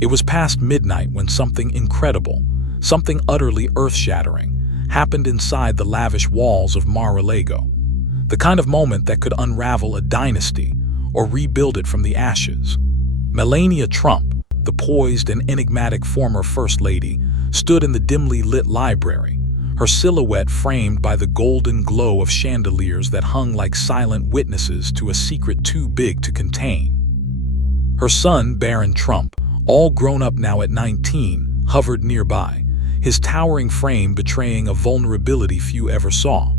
It was past midnight when something incredible, something utterly earth-shattering, happened inside the lavish walls of Mar-a-Lago. The kind of moment that could unravel a dynasty or rebuild it from the ashes. Melania Trump, the poised and enigmatic former First Lady, stood in the dimly lit library, her silhouette framed by the golden glow of chandeliers that hung like silent witnesses to a secret too big to contain. Her son, Barron Trump, all grown up now at 19, hovered nearby, his towering frame betraying a vulnerability few ever saw.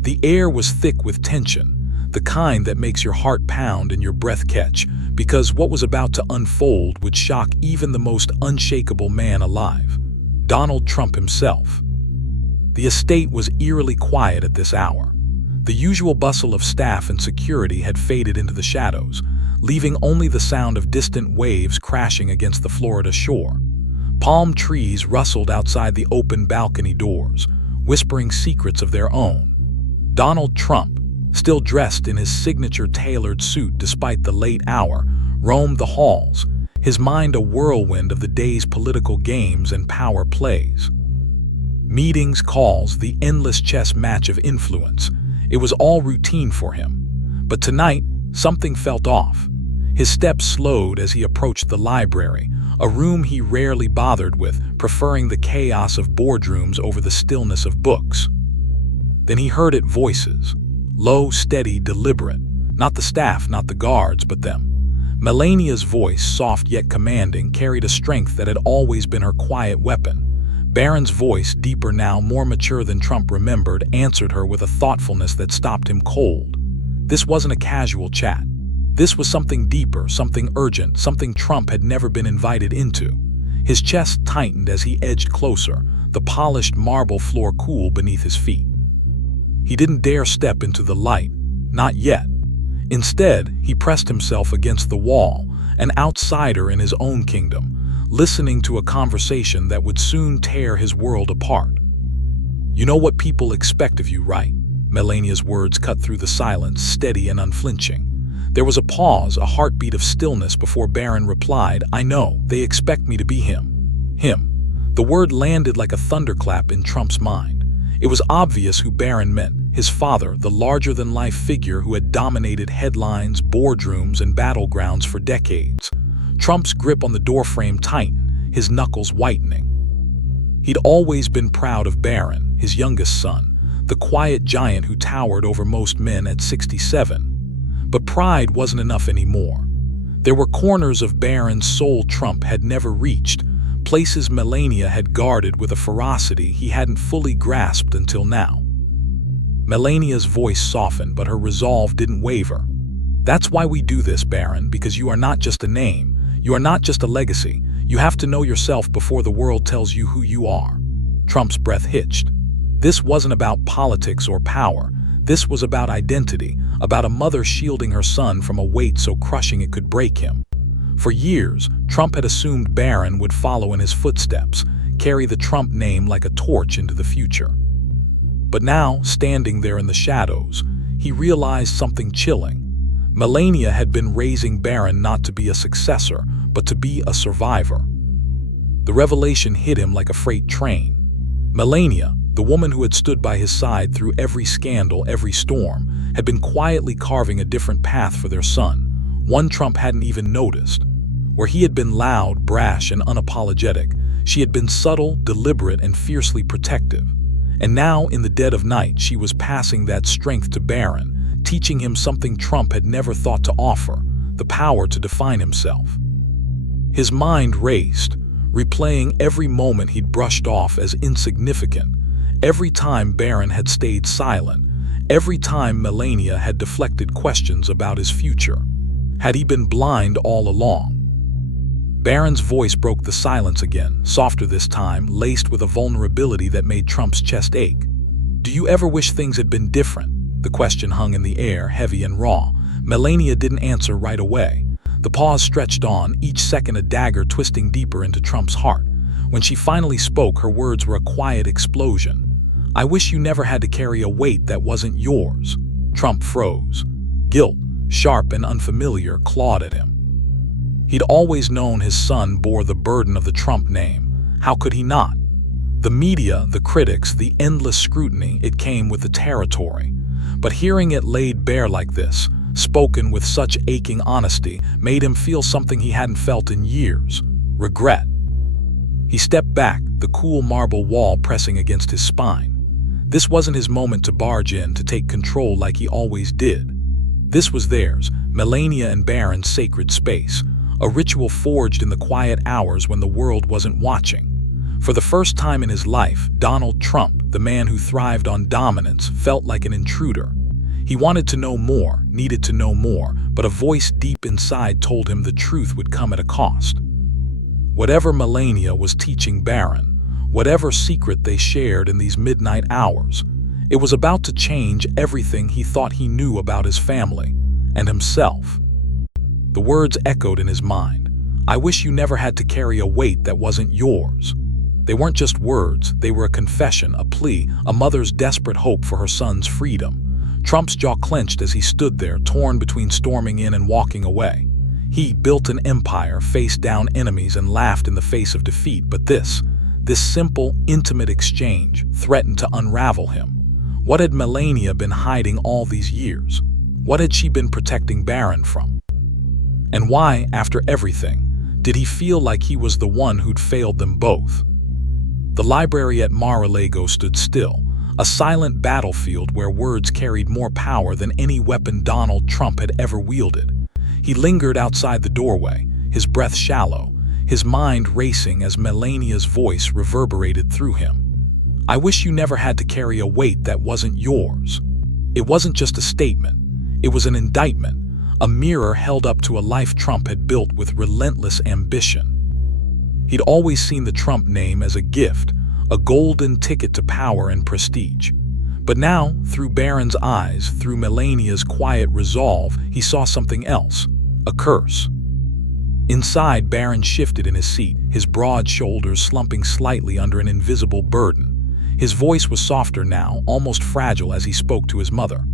The air was thick with tension, the kind that makes your heart pound and your breath catch, because what was about to unfold would shock even the most unshakable man alive, Donald Trump himself. The estate was eerily quiet at this hour. The usual bustle of staff and security had faded into the shadows, leaving only the sound of distant waves crashing against the Florida shore. Palm trees rustled outside the open balcony doors, whispering secrets of their own. Donald Trump, still dressed in his signature tailored suit despite the late hour, roamed the halls, his mind a whirlwind of the day's political games and power plays. Meetings, calls, the endless chess match of influence. It was all routine for him. But tonight, something felt off. His steps slowed as he approached the library, a room he rarely bothered with, preferring the chaos of boardrooms over the stillness of books. Then he heard voices, low, steady, deliberate. Not the staff, not the guards, but them. Melania's voice, soft yet commanding, carried a strength that had always been her quiet weapon. Barron's voice, deeper now, more mature than Trump remembered, answered her with a thoughtfulness that stopped him cold. This wasn't a casual chat. This was something deeper, something urgent, something Trump had never been invited into. His chest tightened as he edged closer, the polished marble floor cool beneath his feet. He didn't dare step into the light, not yet. Instead, he pressed himself against the wall, an outsider in his own kingdom, listening to a conversation that would soon tear his world apart. "You know what people expect of you, right?" Melania's words cut through the silence, steady and unflinching. There was a pause, a heartbeat of stillness before Barron replied, "I know, they expect me to be him." Him. The word landed like a thunderclap in Trump's mind. It was obvious who Barron meant, his father, the larger-than-life figure who had dominated headlines, boardrooms, and battlegrounds for decades. Trump's grip on the doorframe tightened, his knuckles whitening. He'd always been proud of Barron, his youngest son, the quiet giant who towered over most men at 67. But pride wasn't enough anymore. There were corners of Barron's soul Trump had never reached, places Melania had guarded with a ferocity he hadn't fully grasped until now. Melania's voice softened, but her resolve didn't waver. "That's why we do this, Barron, because you are not just a name. You are not just a legacy. You have to know yourself before the world tells you who you are." Trump's breath hitched. This wasn't about politics or power. This was about identity, about a mother shielding her son from a weight so crushing it could break him. For years, Trump had assumed Barron would follow in his footsteps, carry the Trump name like a torch into the future. But now, standing there in the shadows, he realized something chilling. Melania had been raising Barron not to be a successor, but to be a survivor. The revelation hit him like a freight train. Melania, the woman who had stood by his side through every scandal, every storm, had been quietly carving a different path for their son, one Trump hadn't even noticed. Where he had been loud, brash, and unapologetic, she had been subtle, deliberate, and fiercely protective. And now, in the dead of night, she was passing that strength to Barron, teaching him something Trump had never thought to offer, the power to define himself. His mind raced, replaying every moment he'd brushed off as insignificant, every time Barron had stayed silent, every time Melania had deflected questions about his future. Had he been blind all along? Barron's voice broke the silence again, softer this time, laced with a vulnerability that made Trump's chest ache. "Do you ever wish things had been different?" The question hung in the air, heavy and raw. Melania didn't answer right away. The pause stretched on, each second a dagger twisting deeper into Trump's heart. When she finally spoke, her words were a quiet explosion. "I wish you never had to carry a weight that wasn't yours." Trump froze. Guilt, sharp and unfamiliar, clawed at him. He'd always known his son bore the burden of the Trump name. How could he not? The media, the critics, the endless scrutiny, it came with the territory. But hearing it laid bare like this, spoken with such aching honesty, made him feel something he hadn't felt in years: regret. He stepped back, the cool marble wall pressing against his spine. This wasn't his moment to barge in, to take control like he always did. This was theirs, Melania and Barron's sacred space, a ritual forged in the quiet hours when the world wasn't watching. For the first time in his life, Donald Trump, the man who thrived on dominance, felt like an intruder. He wanted to know more, needed to know more, but a voice deep inside told him the truth would come at a cost. Whatever Melania was teaching Barron, whatever secret they shared in these midnight hours, it was about to change everything he thought he knew about his family and himself. The words echoed in his mind. "I wish you never had to carry a weight that wasn't yours." They weren't just words, they were a confession, a plea, a mother's desperate hope for her son's freedom. Trump's jaw clenched as he stood there, torn between storming in and walking away. He built an empire, faced down enemies, and laughed in the face of defeat, but this simple, intimate exchange threatened to unravel him. What had Melania been hiding all these years? What had she been protecting Barron from? And why, after everything, did he feel like he was the one who'd failed them both? The library at Mar-a-Lago stood still, a silent battlefield where words carried more power than any weapon Donald Trump had ever wielded. He lingered outside the doorway, his breath shallow, his mind racing as Melania's voice reverberated through him. "I wish you never had to carry a weight that wasn't yours." It wasn't just a statement, it was an indictment, a mirror held up to a life Trump had built with relentless ambition. He'd always seen the Trump name as a gift, a golden ticket to power and prestige. But now, through Barron's eyes, through Melania's quiet resolve, he saw something else: a curse. Inside, Barron shifted in his seat, his broad shoulders slumping slightly under an invisible burden. His voice was softer now, almost fragile, as he spoke to his mother.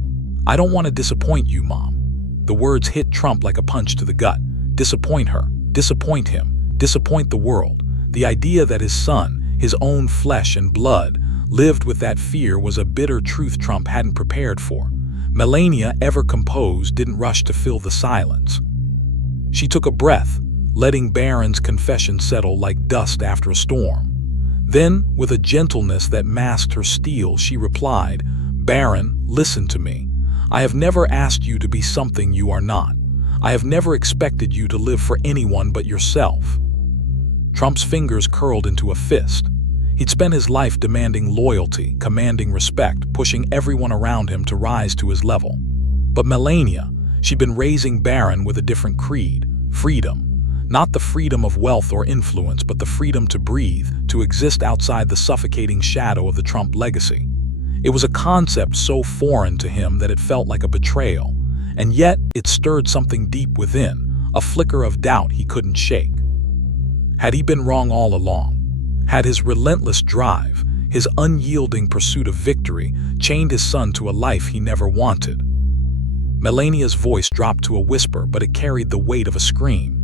"I don't want to disappoint you, Mom." The words hit Trump like a punch to the gut. Disappoint her, disappoint him, disappoint the world. The idea that his son, his own flesh and blood, lived with that fear was a bitter truth Trump hadn't prepared for. Melania, ever composed, didn't rush to fill the silence. She took a breath, letting Barron's confession settle like dust after a storm. Then, with a gentleness that masked her steel, she replied, "Barron, listen to me. I have never asked you to be something you are not. I have never expected you to live for anyone but yourself." Trump's fingers curled into a fist. He'd spent his life demanding loyalty, commanding respect, pushing everyone around him to rise to his level. But Melania, she'd been raising Barron with a different creed: freedom. Not the freedom of wealth or influence, but the freedom to breathe, to exist outside the suffocating shadow of the Trump legacy. It was a concept so foreign to him that it felt like a betrayal, and yet it stirred something deep within, a flicker of doubt he couldn't shake. Had he been wrong all along? Had his relentless drive, his unyielding pursuit of victory, chained his son to a life he never wanted? Melania's voice dropped to a whisper, but it carried the weight of a scream.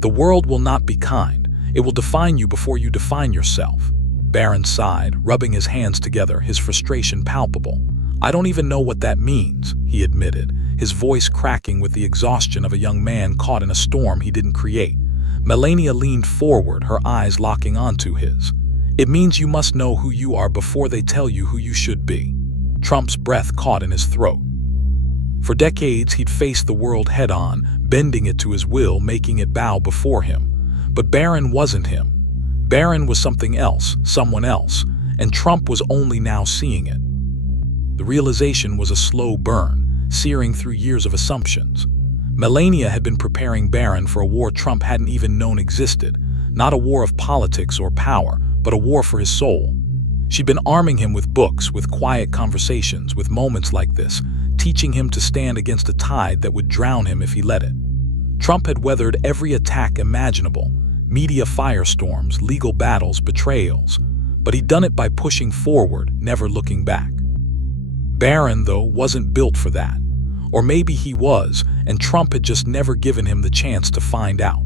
"The world will not be kind. It will define you before you define yourself." Barron sighed, rubbing his hands together, his frustration palpable. "I don't even know what that means," he admitted, his voice cracking with the exhaustion of a young man caught in a storm he didn't create. Melania leaned forward, her eyes locking onto his. "It means you must know who you are before they tell you who you should be." Trump's breath caught in his throat. For decades, he'd faced the world head-on, bending it to his will, making it bow before him. But Barron wasn't him. Barron was something else, someone else, and Trump was only now seeing it. The realization was a slow burn, searing through years of assumptions. Melania had been preparing Barron for a war Trump hadn't even known existed, not a war of politics or power, but a war for his soul. She'd been arming him with books, with quiet conversations, with moments like this, teaching him to stand against a tide that would drown him if he let it. Trump had weathered every attack imaginable: media firestorms, legal battles, betrayals. But he'd done it by pushing forward, never looking back. Barron, though, wasn't built for that. Or maybe he was, and Trump had just never given him the chance to find out.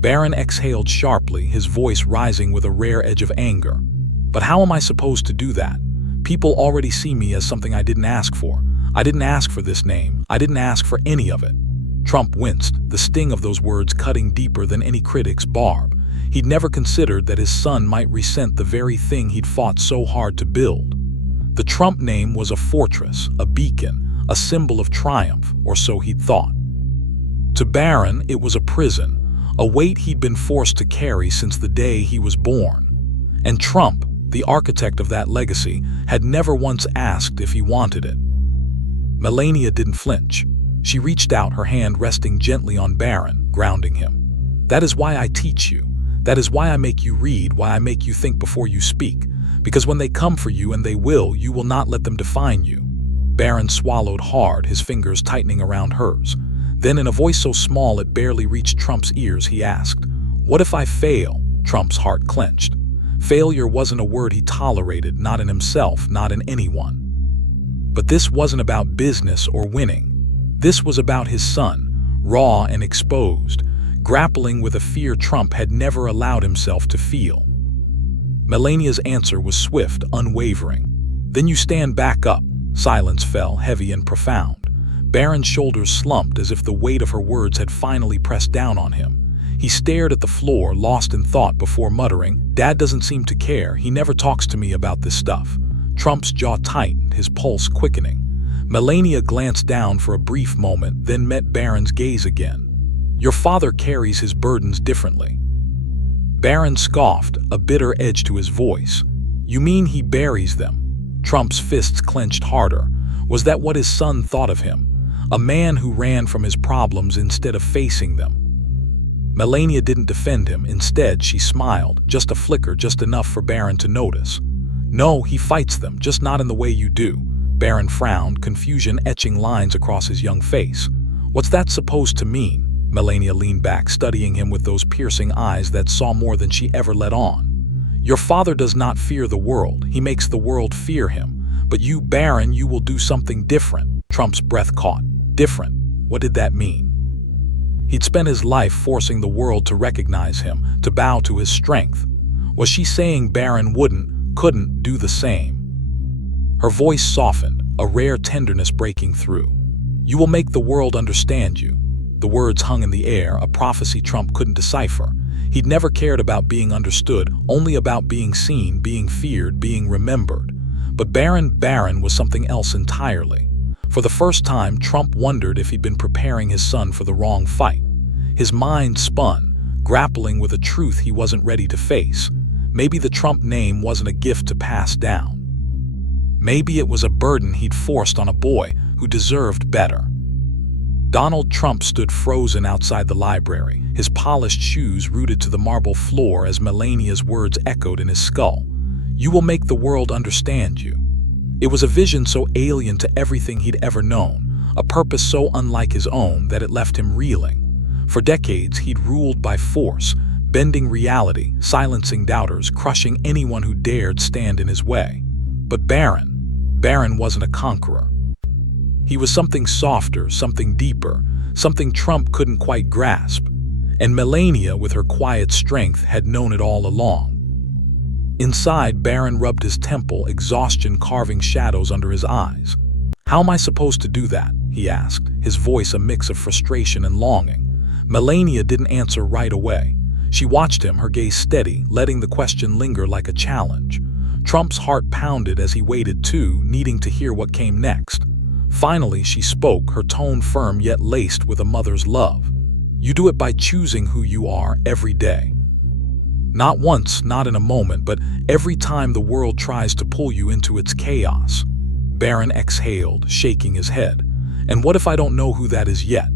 Barron exhaled sharply, his voice rising with a rare edge of anger. But how am I supposed to do that? People already see me as something I didn't ask for. I didn't ask for this name. I didn't ask for any of it. Trump winced, the sting of those words cutting deeper than any critic's barb. He'd never considered that his son might resent the very thing he'd fought so hard to build. The Trump name was a fortress, a beacon, a symbol of triumph, or so he'd thought. To Barron, it was a prison, a weight he'd been forced to carry since the day he was born. And Trump, the architect of that legacy, had never once asked if he wanted it. Melania didn't flinch. She reached out, her hand resting gently on Barron, grounding him. That is why I teach you. That is why I make you read, why I make you think before you speak. Because when they come for you, and they will, you will not let them define you. Barron swallowed hard, his fingers tightening around hers. Then, in a voice so small it barely reached Trump's ears, he asked, "What if I fail?" Trump's heart clenched. Failure wasn't a word he tolerated, not in himself, not in anyone. But this wasn't about business or winning. This was about his son, raw and exposed, grappling with a fear Trump had never allowed himself to feel. Melania's answer was swift, unwavering. "Then you stand back up." Silence fell, heavy and profound. Barron's shoulders slumped as if the weight of her words had finally pressed down on him. He stared at the floor, lost in thought, before muttering, "Dad doesn't seem to care. He never talks to me about this stuff." Trump's jaw tightened, his pulse quickening. Melania glanced down for a brief moment, then met Barron's gaze again. "Your father carries his burdens differently." Barron scoffed, a bitter edge to his voice. "You mean he buries them?" Trump's fists clenched harder. Was that what his son thought of him? A man who ran from his problems instead of facing them. Melania didn't defend him. Instead, she smiled, just a flicker, just enough for Barron to notice. "No, he fights them, just not in the way you do." Barron frowned, confusion etching lines across his young face. "What's that supposed to mean?" Melania leaned back, studying him with those piercing eyes that saw more than she ever let on. "Your father does not fear the world. He makes the world fear him. But you, Barron, you will do something different." Trump's breath caught. Different. What did that mean? He'd spent his life forcing the world to recognize him, to bow to his strength. Was she saying Barron couldn't do the same? Her voice softened, a rare tenderness breaking through. "You will make the world understand you." The words hung in the air, a prophecy Trump couldn't decipher. He'd never cared about being understood, only about being seen, being feared, being remembered. But Barron was something else entirely. For the first time, Trump wondered if he'd been preparing his son for the wrong fight. His mind spun, grappling with a truth he wasn't ready to face. Maybe the Trump name wasn't a gift to pass down. Maybe it was a burden he'd forced on a boy who deserved better. Donald Trump stood frozen outside the library, his polished shoes rooted to the marble floor as Melania's words echoed in his skull. "You will make the world understand you." It was a vision so alien to everything he'd ever known, a purpose so unlike his own that it left him reeling. For decades, he'd ruled by force, bending reality, silencing doubters, crushing anyone who dared stand in his way. But Barron wasn't a conqueror. He was something softer, something deeper, something Trump couldn't quite grasp. And Melania, with her quiet strength, had known it all along. Inside, Barron rubbed his temple, exhaustion carving shadows under his eyes. "How am I supposed to do that?" he asked, his voice a mix of frustration and longing. Melania didn't answer right away. She watched him, her gaze steady, letting the question linger like a challenge. Trump's heart pounded as he waited too, needing to hear what came next. Finally, she spoke, her tone firm yet laced with a mother's love. "You do it by choosing who you are every day. Not once, not in a moment, but every time the world tries to pull you into its chaos." Barron exhaled, shaking his head. "And what if I don't know who that is yet?"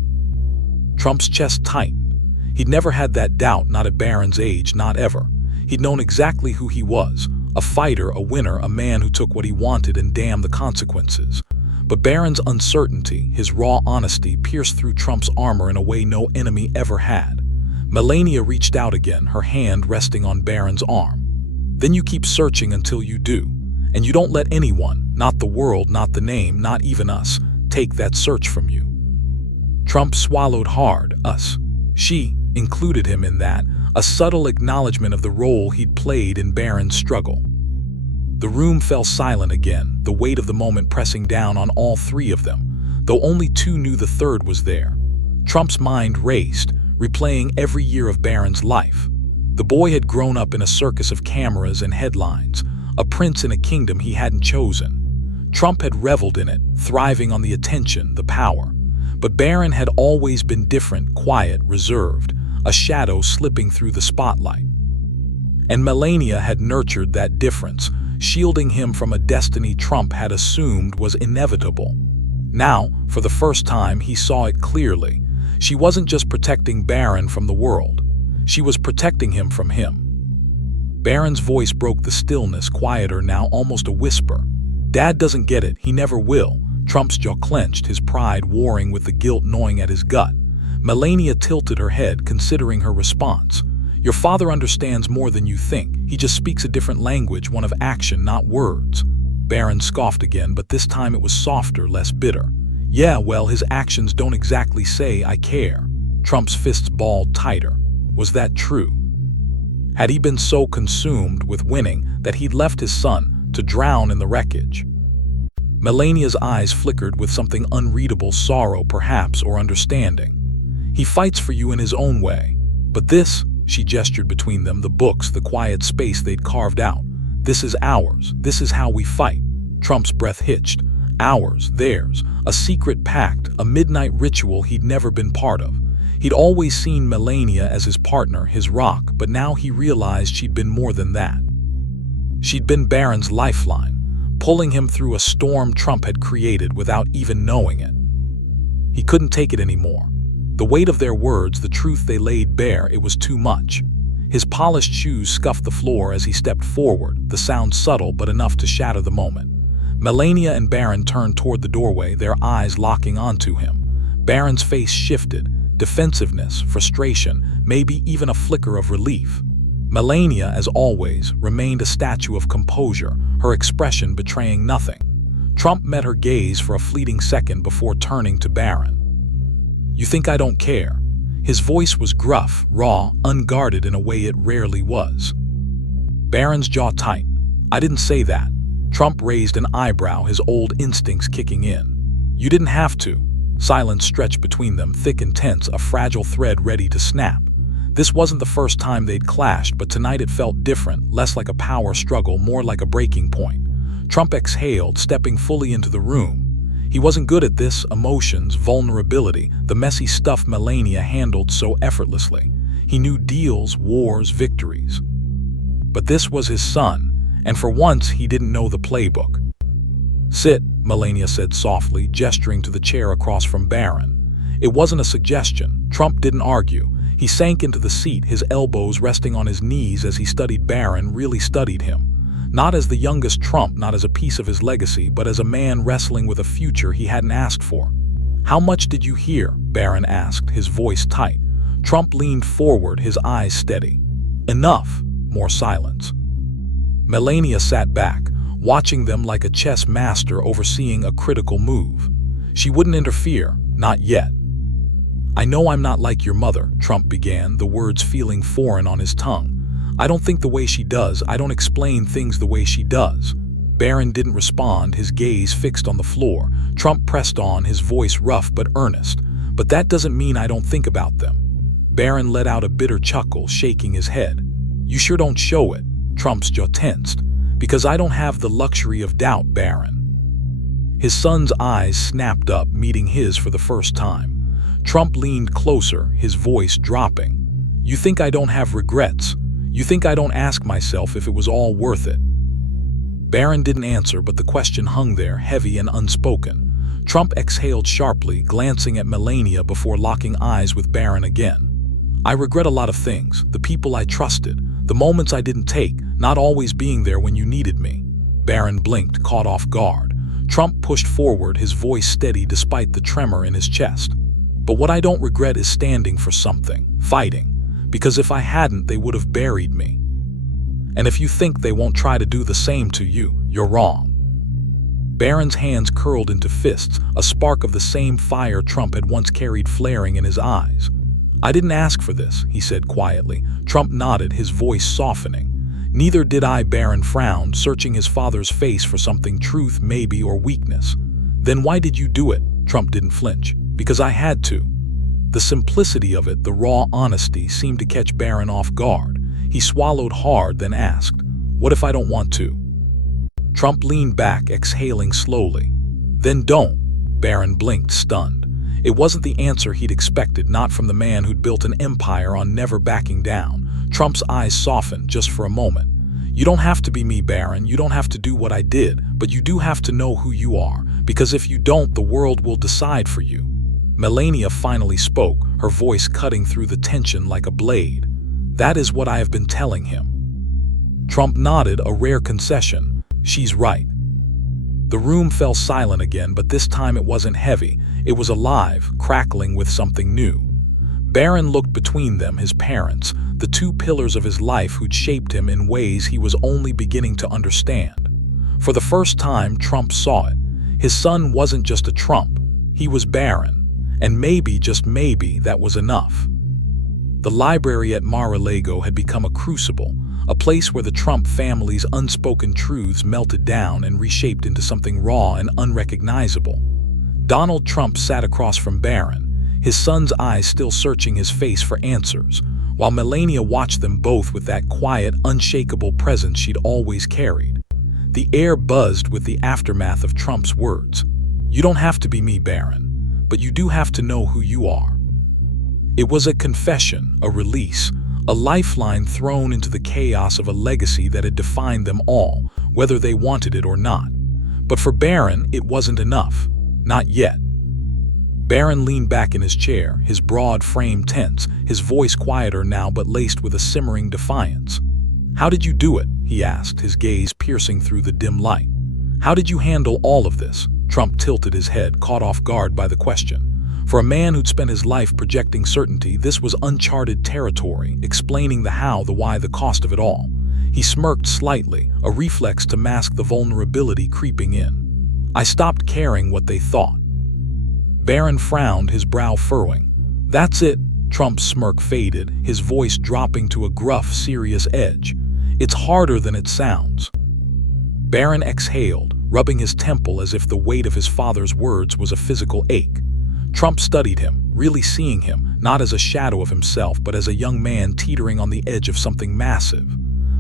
Trump's chest tightened. He'd never had that doubt, not at Barron's age, not ever. He'd known exactly who he was, a fighter, a winner, a man who took what he wanted and damned the consequences. But Barron's uncertainty, his raw honesty, pierced through Trump's armor in a way no enemy ever had. Melania reached out again, her hand resting on Barron's arm. "Then you keep searching until you do. And you don't let anyone, not the world, not the name, not even us, take that search from you." Trump swallowed hard. "Us." She, included him in that, a subtle acknowledgement of the role he'd played in Barron's struggle. The room fell silent again, the weight of the moment pressing down on all three of them, though only two knew the third was there. Trump's mind raced, replaying every year of Barron's life. The boy had grown up in a circus of cameras and headlines, a prince in a kingdom he hadn't chosen. Trump had reveled in it, thriving on the attention, the power. But Barron had always been different, quiet, reserved, a shadow slipping through the spotlight. And Melania had nurtured that difference, shielding him from a destiny Trump had assumed was inevitable. Now, for the first time, he saw it clearly. She wasn't just protecting Barron from the world. She was protecting him from him. Barron's voice broke the stillness, quieter now, almost a whisper. "Dad doesn't get it, he never will." Trump's jaw clenched, his pride warring with the guilt gnawing at his gut. Melania tilted her head, considering her response. "Your father understands more than you think. He just speaks a different language, one of action, not words." Barron scoffed again, but this time it was softer, less bitter. "Yeah, well, his actions don't exactly say I care." Trump's fists balled tighter. Was that true? Had he been so consumed with winning that he'd left his son to drown in the wreckage? Melania's eyes flickered with something unreadable, sorrow perhaps, or understanding. "He fights for you in his own way. But this," she gestured between them, the books, the quiet space they'd carved out. "This is ours. This is how we fight." Trump's breath hitched. Ours, theirs, a secret pact, a midnight ritual he'd never been part of. He'd always seen Melania as his partner, his rock, but now he realized she'd been more than that. She'd been Barron's lifeline, pulling him through a storm Trump had created without even knowing it. He couldn't take it anymore. The weight of their words, the truth they laid bare, it was too much. His polished shoes scuffed the floor as he stepped forward, the sound subtle but enough to shatter the moment. Melania and Barron turned toward the doorway, their eyes locking onto him. Barron's face shifted, defensiveness, frustration, maybe even a flicker of relief. Melania, as always, remained a statue of composure, her expression betraying nothing. Trump met her gaze for a fleeting second before turning to Barron. "You think I don't care?" His voice was gruff, raw, unguarded in a way it rarely was. Barron's jaw tightened. "I didn't say that." Trump raised an eyebrow, his old instincts kicking in. "You didn't have to." Silence stretched between them, thick and tense, a fragile thread ready to snap. This wasn't the first time they'd clashed, but tonight it felt different, less like a power struggle, more like a breaking point. Trump exhaled, stepping fully into the room. He wasn't good at this, emotions, vulnerability, the messy stuff Melania handled so effortlessly. He knew deals, wars, victories. But this was his son, and for once he didn't know the playbook. "Sit," Melania said softly, gesturing to the chair across from Barron. It wasn't a suggestion. Trump didn't argue. He sank into the seat, his elbows resting on his knees as he studied Barron, really studied him. Not as the youngest Trump, not as a piece of his legacy, but as a man wrestling with a future he hadn't asked for. "How much did you hear?" Barron asked, his voice tight. Trump leaned forward, his eyes steady. "Enough." More silence. Melania sat back, watching them like a chess master overseeing a critical move. She wouldn't interfere, not yet. "I know I'm not like your mother," Trump began, the words feeling foreign on his tongue. "I don't think the way she does, I don't explain things the way she does." Barron didn't respond, his gaze fixed on the floor. Trump pressed on, his voice rough but earnest. "But that doesn't mean I don't think about them." Barron let out a bitter chuckle, shaking his head. "You sure don't show it." Trump's jaw tensed. "Because I don't have the luxury of doubt, Barron." His son's eyes snapped up, meeting his for the first time. Trump leaned closer, his voice dropping. "You think I don't have regrets? You think I don't ask myself if it was all worth it?" Barron didn't answer, but the question hung there, heavy and unspoken. Trump exhaled sharply, glancing at Melania before locking eyes with Barron again. "I regret a lot of things, the people I trusted, the moments I didn't take, not always being there when you needed me." Barron blinked, caught off guard. Trump pushed forward, his voice steady despite the tremor in his chest. "But what I don't regret is standing for something, fighting. Because if I hadn't, they would have buried me. And if you think they won't try to do the same to you, you're wrong." Barron's hands curled into fists, a spark of the same fire Trump had once carried flaring in his eyes. "I didn't ask for this," he said quietly. Trump nodded, his voice softening. "Neither did I," Barron frowned, searching his father's face for something, truth maybe, or weakness. "Then why did you do it?" Trump didn't flinch. "Because I had to." The simplicity of it, the raw honesty, seemed to catch Barron off guard. He swallowed hard, then asked, "What if I don't want to?" Trump leaned back, exhaling slowly. "Then don't." Barron blinked, stunned. It wasn't the answer he'd expected, not from the man who'd built an empire on never backing down. Trump's eyes softened just for a moment. "You don't have to be me, Barron. You don't have to do what I did, but you do have to know who you are, because if you don't, the world will decide for you." Melania finally spoke, her voice cutting through the tension like a blade. "That is what I have been telling him." Trump nodded, a rare concession. "She's right." The room fell silent again, but this time it wasn't heavy. It was alive, crackling with something new. Barron looked between them, his parents, the two pillars of his life who'd shaped him in ways he was only beginning to understand. For the first time, Trump saw it. His son wasn't just a Trump. He was Barron. And maybe, just maybe, that was enough. The library at Mar-a-Lago had become a crucible, a place where the Trump family's unspoken truths melted down and reshaped into something raw and unrecognizable. Donald Trump sat across from Barron, his son's eyes still searching his face for answers, while Melania watched them both with that quiet, unshakable presence she'd always carried. The air buzzed with the aftermath of Trump's words. "You don't have to be me, Barron, but you do have to know who you are." It was a confession, a release, a lifeline thrown into the chaos of a legacy that had defined them all, whether they wanted it or not. But for Barron, it wasn't enough. Not yet. Barron leaned back in his chair, his broad frame tense, his voice quieter now but laced with a simmering defiance. "How did you do it?" he asked, his gaze piercing through the dim light. "How did you handle all of this?" Trump tilted his head, caught off guard by the question. For a man who'd spent his life projecting certainty, this was uncharted territory, explaining the how, the why, the cost of it all. He smirked slightly, a reflex to mask the vulnerability creeping in. "I stopped caring what they thought." Barron frowned, his brow furrowing. "That's it." Trump's smirk faded, his voice dropping to a gruff, serious edge. "It's harder than it sounds." Barron exhaled, rubbing his temple as if the weight of his father's words was a physical ache. Trump studied him, really seeing him, not as a shadow of himself, but as a young man teetering on the edge of something massive.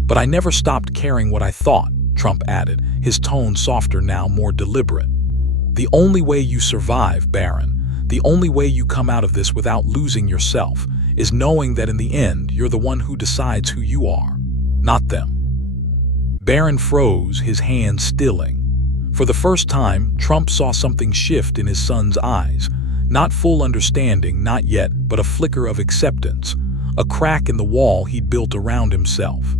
"But I never stopped caring what I thought," Trump added, his tone softer now, more deliberate. "The only way you survive, Barron, the only way you come out of this without losing yourself, is knowing that in the end, you're the one who decides who you are, not them." Barron froze, his hands stilling. For the first time, Trump saw something shift in his son's eyes. Not full understanding, not yet, but a flicker of acceptance, a crack in the wall he'd built around himself.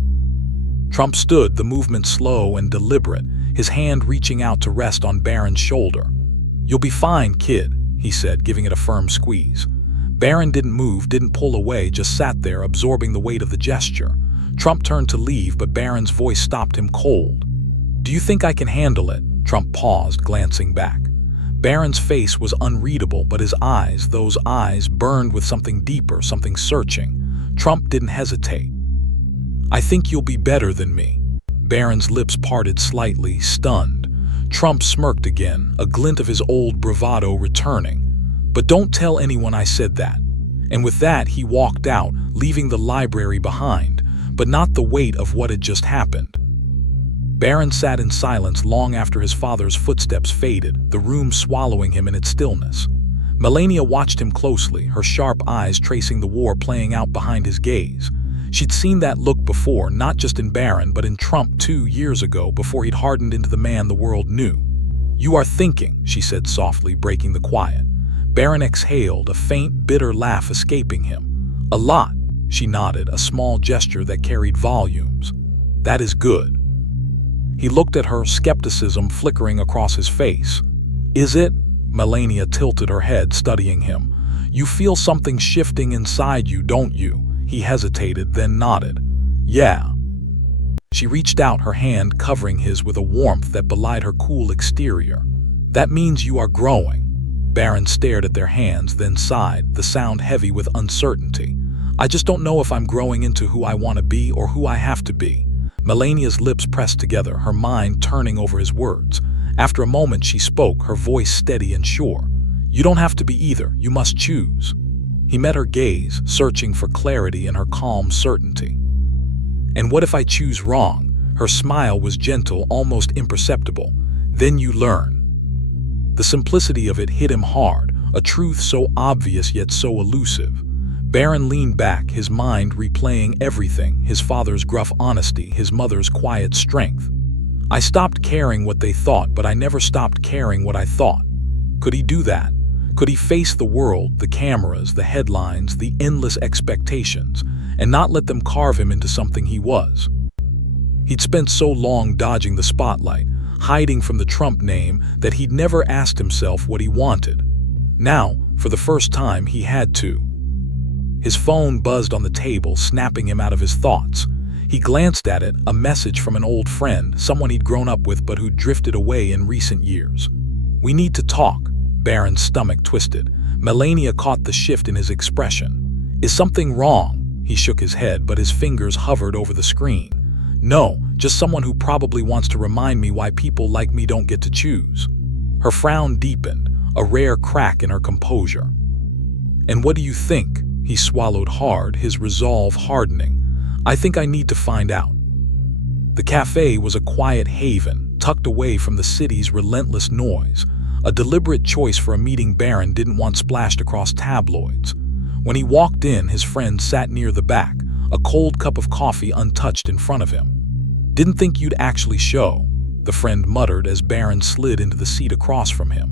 Trump stood, the movement slow and deliberate, his hand reaching out to rest on Barron's shoulder. "You'll be fine, kid," he said, giving it a firm squeeze. Barron didn't move, didn't pull away, just sat there, absorbing the weight of the gesture. Trump turned to leave, but Barron's voice stopped him cold. "Do you think I can handle it?" Trump paused, glancing back. Barron's face was unreadable, but his eyes, those eyes, burned with something deeper, something searching. Trump didn't hesitate. "I think you'll be better than me." Barron's lips parted slightly, stunned. Trump smirked again, a glint of his old bravado returning. "But don't tell anyone I said that." And with that, he walked out, leaving the library behind, but not the weight of what had just happened. Barron sat in silence long after his father's footsteps faded, the room swallowing him in its stillness. Melania watched him closely, her sharp eyes tracing the war playing out behind his gaze. She'd seen that look before, not just in Barron, but in Trump 2 years ago, before he'd hardened into the man the world knew. "You are thinking," she said softly, breaking the quiet. Barron exhaled, a faint, bitter laugh escaping him. "A lot," she nodded, a small gesture that carried volumes. "That is good." He looked at her, skepticism flickering across his face. "Is it?" Melania tilted her head, studying him. "You feel something shifting inside you, don't you?" He hesitated, then nodded. "Yeah." She reached out, her hand covering his with a warmth that belied her cool exterior. "That means you are growing." Barron stared at their hands, then sighed, the sound heavy with uncertainty. I just don't know if I'm growing into who I want to be or who I have to be. Melania's lips pressed together, her mind turning over his words. After a moment she spoke, her voice steady and sure. You don't have to be either, you must choose. He met her gaze, searching for clarity in her calm certainty. And what if I choose wrong? Her smile was gentle, almost imperceptible. Then you learn. The simplicity of it hit him hard, a truth so obvious yet so elusive. Barron leaned back, his mind replaying everything, his father's gruff honesty, his mother's quiet strength. I stopped caring what they thought, but I never stopped caring what I thought. Could he do that? Could he face the world, the cameras, the headlines, the endless expectations, and not let them carve him into something he was? He'd spent so long dodging the spotlight, hiding from the Trump name, that he'd never asked himself what he wanted. Now, for the first time, he had to. His phone buzzed on the table, snapping him out of his thoughts. He glanced at it, a message from an old friend, someone he'd grown up with but who'd drifted away in recent years. We need to talk. Barron's stomach twisted. Melania caught the shift in his expression. Is something wrong? He shook his head, but his fingers hovered over the screen. No, just someone who probably wants to remind me why people like me don't get to choose. Her frown deepened, a rare crack in her composure. And what do you think? He swallowed hard, his resolve hardening. I think I need to find out. The cafe was a quiet haven, tucked away from the city's relentless noise, a deliberate choice for a meeting Barron didn't want splashed across tabloids. When he walked in, his friend sat near the back, a cold cup of coffee untouched in front of him. Didn't think you'd actually show, the friend muttered as Barron slid into the seat across from him.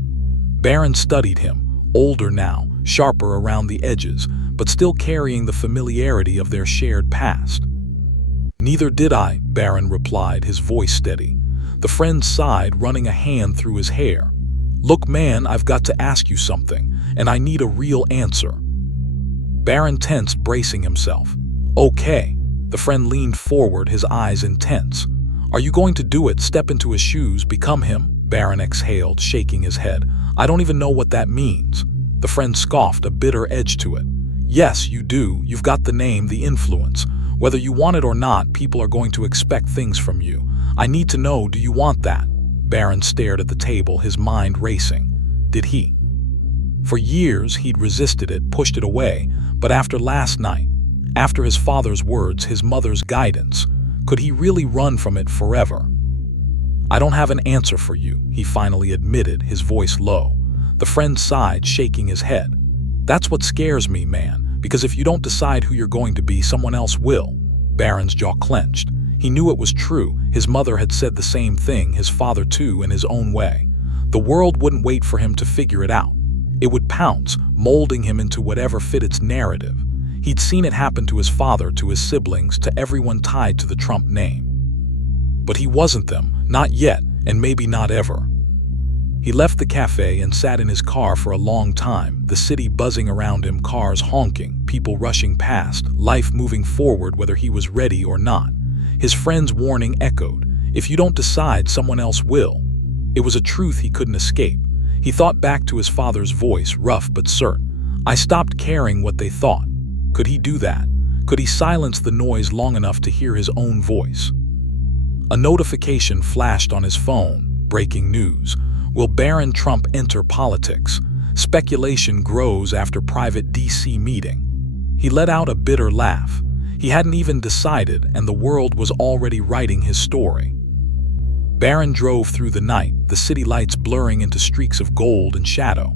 Barron studied him, older now, sharper around the edges, but still carrying the familiarity of their shared past. Neither did I, Barron replied, his voice steady. The friend sighed, running a hand through his hair. Look, man, I've got to ask you something, and I need a real answer. Barron tensed, bracing himself. Okay. The friend leaned forward, his eyes intense. Are you going to do it? Step into his shoes, become him? Barron exhaled, shaking his head. I don't even know what that means. The friend scoffed, a bitter edge to it. Yes, you do. You've got the name, the influence. Whether you want it or not, people are going to expect things from you. I need to know, do you want that? Barron stared at the table, his mind racing. Did he? For years, he'd resisted it, pushed it away, but after last night, after his father's words, his mother's guidance, could he really run from it forever? I don't have an answer for you, he finally admitted, his voice low. The friend sighed, shaking his head. That's what scares me, man, because if you don't decide who you're going to be, someone else will. Barron's jaw clenched. He knew it was true. His mother had said the same thing, his father too, in his own way. The world wouldn't wait for him to figure it out. It would pounce, molding him into whatever fit its narrative. He'd seen it happen to his father, to his siblings, to everyone tied to the Trump name. But he wasn't them, not yet, and maybe not ever. He left the cafe and sat in his car for a long time, the city buzzing around him, cars honking, people rushing past, life moving forward whether he was ready or not. His friend's warning echoed, if you don't decide, someone else will. It was a truth he couldn't escape. He thought back to his father's voice, rough but certain. I stopped caring what they thought. Could he do that? Could he silence the noise long enough to hear his own voice? A notification flashed on his phone. Breaking news. Will Barron Trump enter politics? Speculation grows after private D.C. meeting. He let out a bitter laugh. He hadn't even decided, and the world was already writing his story. Barron drove through the night, the city lights blurring into streaks of gold and shadow.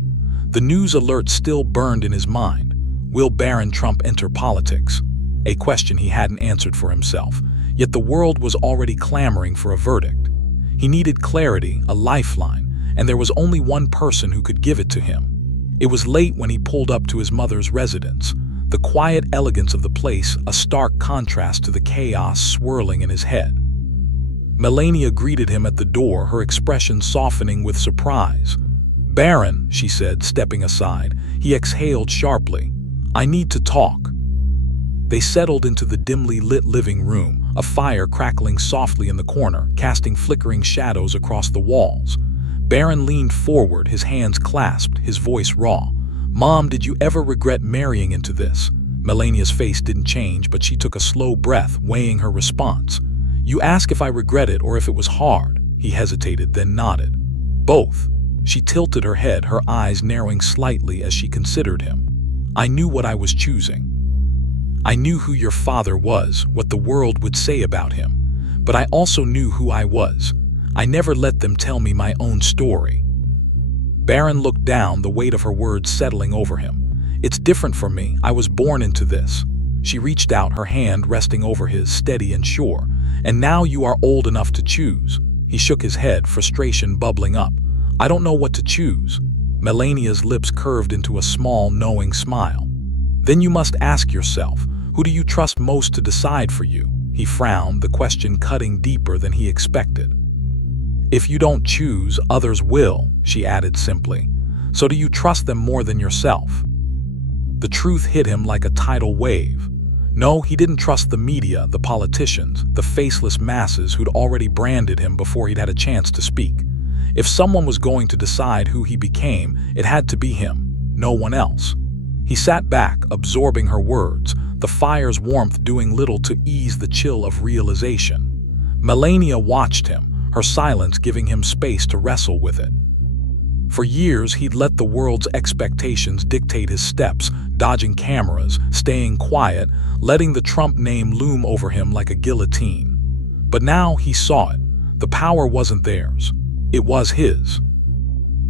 The news alert still burned in his mind. Will Barron Trump enter politics? A question he hadn't answered for himself, yet the world was already clamoring for a verdict. He needed clarity, a lifeline, and there was only one person who could give it to him. It was late when he pulled up to his mother's residence. The quiet elegance of the place, a stark contrast to the chaos swirling in his head. Melania greeted him at the door, her expression softening with surprise. Barron, she said, stepping aside. He exhaled sharply. I need to talk. They settled into the dimly lit living room, a fire crackling softly in the corner, casting flickering shadows across the walls. Barron leaned forward, his hands clasped, his voice raw. "Mom, did you ever regret marrying into this?" Melania's face didn't change, but she took a slow breath, weighing her response. "You ask if I regret it or if it was hard." He hesitated, then nodded. "Both." She tilted her head, her eyes narrowing slightly as she considered him. "I knew what I was choosing. I knew who your father was, what the world would say about him. But I also knew who I was. I never let them tell me my own story." Barron looked down, the weight of her words settling over him. "It's different for me. I was born into this." She reached out, her hand resting over his, steady and sure. "And now you are old enough to choose." He shook his head, frustration bubbling up. "I don't know what to choose." Melania's lips curved into a small, knowing smile. "Then you must ask yourself, who do you trust most to decide for you?" He frowned, the question cutting deeper than he expected. "If you don't choose, others will," she added simply. "So do you trust them more than yourself?" The truth hit him like a tidal wave. No, he didn't trust the media, the politicians, the faceless masses who'd already branded him before he'd had a chance to speak. If someone was going to decide who he became, it had to be him, no one else. He sat back, absorbing her words, the fire's warmth doing little to ease the chill of realization. Melania watched him, her silence giving him space to wrestle with it. For years, he'd let the world's expectations dictate his steps, dodging cameras, staying quiet, letting the Trump name loom over him like a guillotine. But now he saw it. The power wasn't theirs. It was his.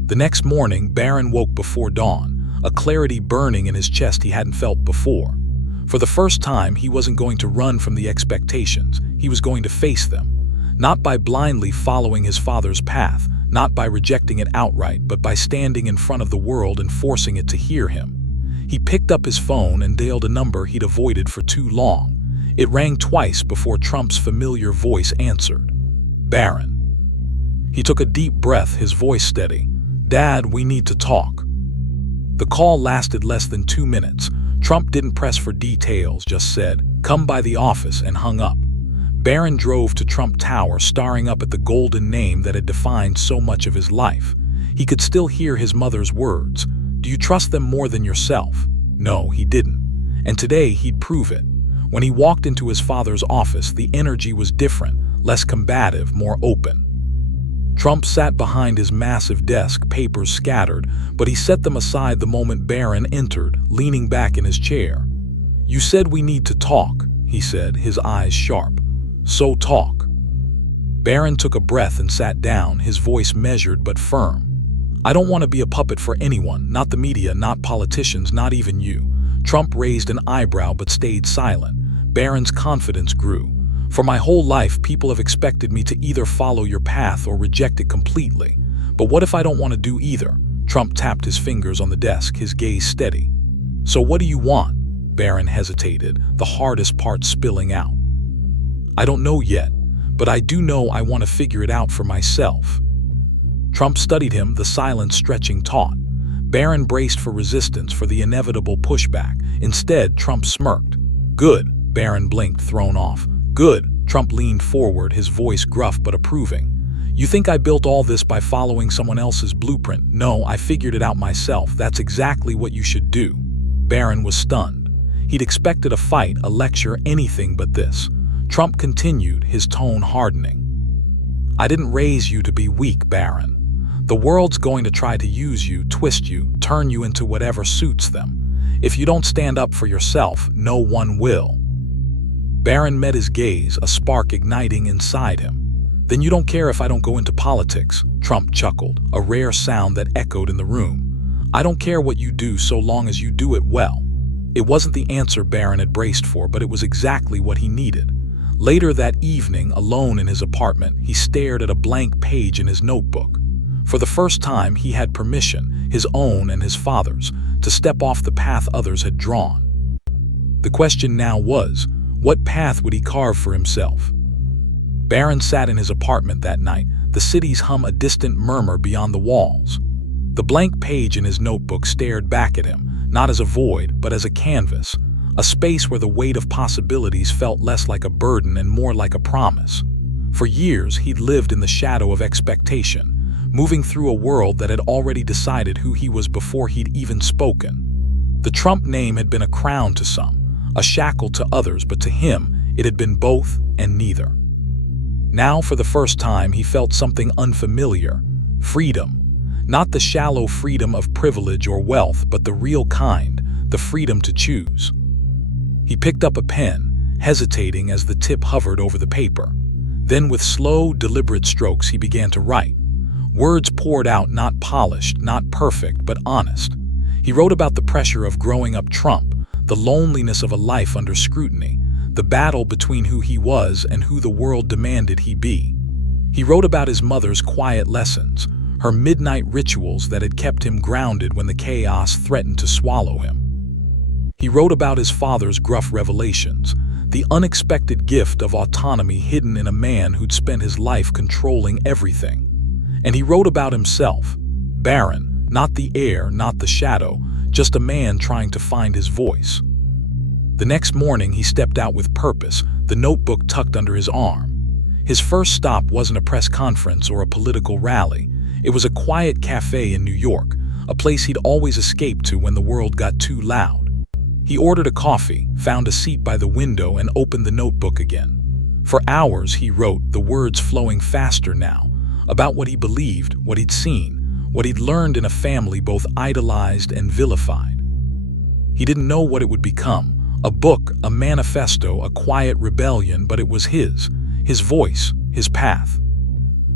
The next morning, Barron woke before dawn, a clarity burning in his chest he hadn't felt before. For the first time, he wasn't going to run from the expectations. He was going to face them. Not by blindly following his father's path, not by rejecting it outright, but by standing in front of the world and forcing it to hear him. He picked up his phone and dialed a number he'd avoided for too long. It rang twice before Trump's familiar voice answered. "Barron." He took a deep breath, his voice steady. "Dad, we need to talk." The call lasted less than 2 minutes. Trump didn't press for details, just said, "Come by the office," and hung up. Barron drove to Trump Tower, staring up at the golden name that had defined so much of his life. He could still hear his mother's words. "Do you trust them more than yourself?" No, he didn't. And today he'd prove it. When he walked into his father's office, the energy was different, less combative, more open. Trump sat behind his massive desk, papers scattered, but he set them aside the moment Barron entered, leaning back in his chair. "You said we need to talk," he said, his eyes sharp. "So talk." Barron took a breath and sat down, his voice measured but firm. "I don't want to be a puppet for anyone, not the media, not politicians, not even you." Trump raised an eyebrow but stayed silent. Barron's confidence grew. "For my whole life, people have expected me to either follow your path or reject it completely. But what if I don't want to do either?" Trump tapped his fingers on the desk, his gaze steady. "So what do you want?" Barron hesitated, the hardest part spilling out. "I don't know yet, but I do know I want to figure it out for myself." Trump studied him, the silence stretching taut. Barron braced for resistance, for the inevitable pushback. Instead, Trump smirked. "Good," Barron blinked, thrown off. "Good." Trump leaned forward, his voice gruff but approving. "You think I built all this by following someone else's blueprint? No, I figured it out myself. That's exactly what you should do." Barron was stunned. He'd expected a fight, a lecture, anything but this. Trump continued, his tone hardening. "I didn't raise you to be weak, Barron. The world's going to try to use you, twist you, turn you into whatever suits them. If you don't stand up for yourself, no one will." Barron met his gaze, a spark igniting inside him. "Then you don't care if I don't go into politics?" Trump chuckled, a rare sound that echoed in the room. "I don't care what you do so long as you do it well." It wasn't the answer Barron had braced for, but it was exactly what he needed. Later that evening, alone in his apartment, he stared at a blank page in his notebook. For the first time, he had permission, his own and his father's, to step off the path others had drawn. The question now was, what path would he carve for himself? Barron sat in his apartment that night, the city's hum a distant murmur beyond the walls. The blank page in his notebook stared back at him, not as a void, but as a canvas, a space where the weight of possibilities felt less like a burden and more like a promise. For years, he'd lived in the shadow of expectation, moving through a world that had already decided who he was before he'd even spoken. The Trump name had been a crown to some, a shackle to others, but to him, it had been both and neither. Now, for the first time, he felt something unfamiliar: freedom. Not the shallow freedom of privilege or wealth, but the real kind, the freedom to choose. He picked up a pen, hesitating as the tip hovered over the paper. Then, with slow, deliberate strokes, he began to write. Words poured out, not polished, not perfect, but honest. He wrote about the pressure of growing up Trump, the loneliness of a life under scrutiny, the battle between who he was and who the world demanded he be. He wrote about his mother's quiet lessons, her midnight rituals that had kept him grounded when the chaos threatened to swallow him. He wrote about his father's gruff revelations, the unexpected gift of autonomy hidden in a man who'd spent his life controlling everything. And he wrote about himself, Barron, not the heir, not the shadow, just a man trying to find his voice. The next morning, he stepped out with purpose, the notebook tucked under his arm. His first stop wasn't a press conference or a political rally. It was a quiet cafe in New York, a place he'd always escaped to when the world got too loud. He ordered a coffee, found a seat by the window, and opened the notebook again. For hours, he wrote, the words flowing faster now, about what he believed, what he'd seen, what he'd learned in a family both idolized and vilified. He didn't know what it would become. A book, a manifesto, a quiet rebellion, but it was his voice, his path.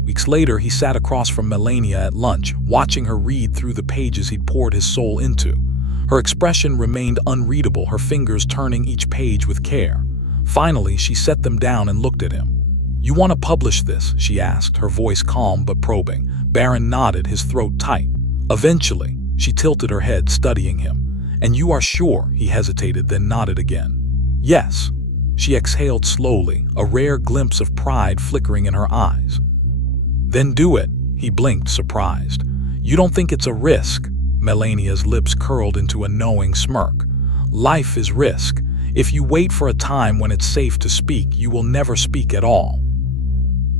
Weeks later, he sat across from Melania at lunch, watching her read through the pages he'd poured his soul into. Her expression remained unreadable, her fingers turning each page with care. Finally, she set them down and looked at him. "You want to publish this?" she asked, her voice calm but probing. Barron nodded, his throat tight. "Eventually." She tilted her head, studying him. "And you are sure?" He hesitated, then nodded again. "Yes." She exhaled slowly, a rare glimpse of pride flickering in her eyes. "Then do it." He blinked, surprised. "You don't think it's a risk?" Melania's lips curled into a knowing smirk. "Life is risk. If you wait for a time when it's safe to speak, you will never speak at all."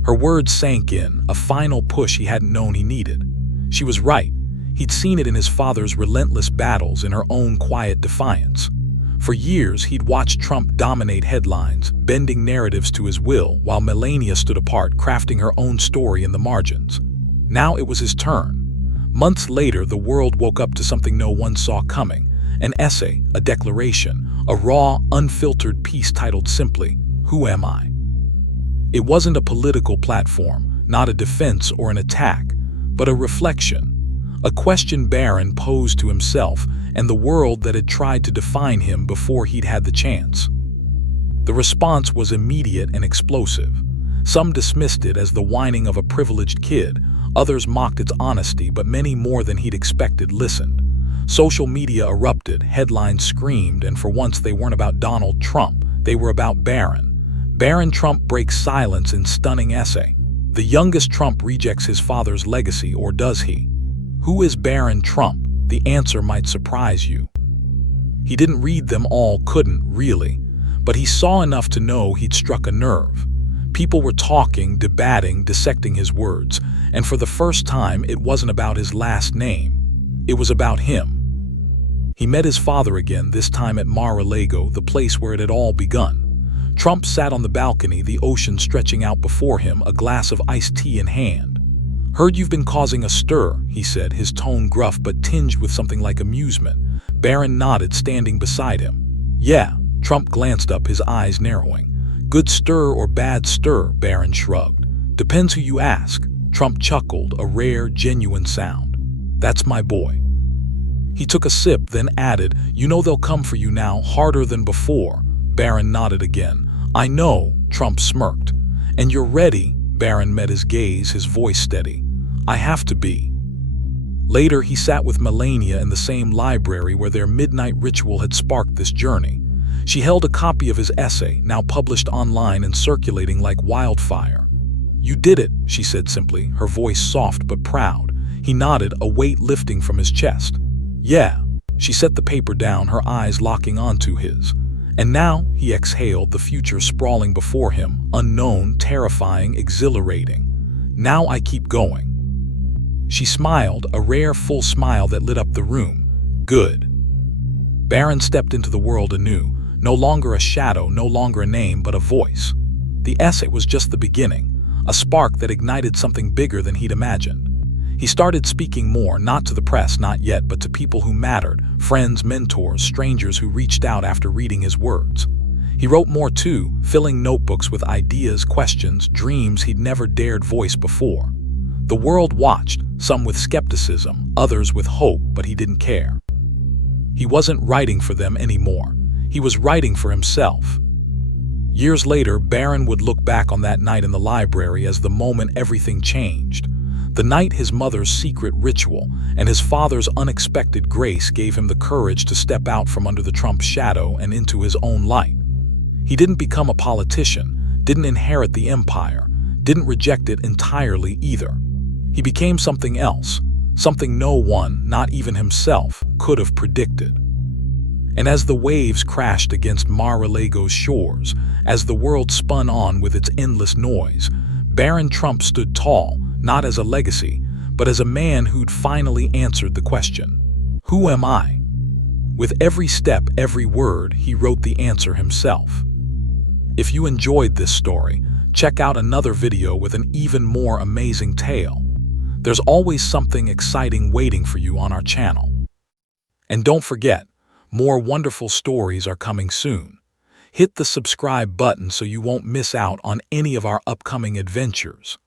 Her words sank in, a final push he hadn't known he needed. She was right. He'd seen it in his father's relentless battles, in her own quiet defiance. For years, he'd watched Trump dominate headlines, bending narratives to his will, while Melania stood apart, crafting her own story in the margins. Now it was his turn. Months later, the world woke up to something no one saw coming. An essay, a declaration, a raw, unfiltered piece titled simply, "Who Am I?" It wasn't a political platform, not a defense or an attack, but a reflection. A question Barron posed to himself and the world that had tried to define him before he'd had the chance. The response was immediate and explosive. Some dismissed it as the whining of a privileged kid, others mocked its honesty, but many more than he'd expected listened. Social media erupted, headlines screamed, and for once they weren't about Donald Trump, they were about Barron. Barron Trump breaks silence in stunning essay. The youngest Trump rejects his father's legacy, or does he? Who is Barron Trump? The answer might surprise you. He didn't read them all, couldn't, really, but he saw enough to know he'd struck a nerve. People were talking, debating, dissecting his words, and for the first time, it wasn't about his last name. It was about him. He met his father again, this time at Mar-a-Lago, the place where it had all begun. Trump sat on the balcony, the ocean stretching out before him, a glass of iced tea in hand. "Heard you've been causing a stir," he said, his tone gruff but tinged with something like amusement. Barron nodded, standing beside him. "Yeah." Trump glanced up, his eyes narrowing. "Good stir or bad stir?" Barron shrugged. "Depends who you ask." Trump chuckled, a rare, genuine sound. "That's my boy." He took a sip, then added, "You know they'll come for you now, harder than before." Barron nodded again. "I know," Trump smirked. "And you're ready?" Barron met his gaze, his voice steady. "I have to be." Later, he sat with Melania in the same library where their midnight ritual had sparked this journey. She held a copy of his essay, now published online and circulating like wildfire. "You did it," she said simply, her voice soft but proud. He nodded, a weight lifting from his chest. "Yeah." She set the paper down, her eyes locking onto his. "And now," he exhaled, the future sprawling before him, unknown, terrifying, exhilarating. "Now I keep going." She smiled, a rare full smile that lit up the room. Good. Barron stepped into the world anew, no longer a shadow, no longer a name, but a voice. The essay was just the beginning, a spark that ignited something bigger than he'd imagined. He started speaking more, not to the press, not yet, but to people who mattered, friends, mentors, strangers who reached out after reading his words. He wrote more too, filling notebooks with ideas, questions, dreams he'd never dared voice before. The world watched, some with skepticism, others with hope, but he didn't care. He wasn't writing for them anymore. He was writing for himself. Years later, Barron would look back on that night in the library as the moment everything changed. The night his mother's secret ritual and his father's unexpected grace gave him the courage to step out from under the Trump shadow and into his own light. He didn't become a politician, didn't inherit the empire, didn't reject it entirely either. He became something else, something no one, not even himself, could have predicted. And as the waves crashed against Mar-a-Lago's shores, as the world spun on with its endless noise, Barron Trump stood tall, not as a legacy, but as a man who'd finally answered the question, who am I? With every step, every word, he wrote the answer himself. If you enjoyed this story, check out another video with an even more amazing tale. There's always something exciting waiting for you on our channel. And don't forget, more wonderful stories are coming soon. Hit the subscribe button so you won't miss out on any of our upcoming adventures.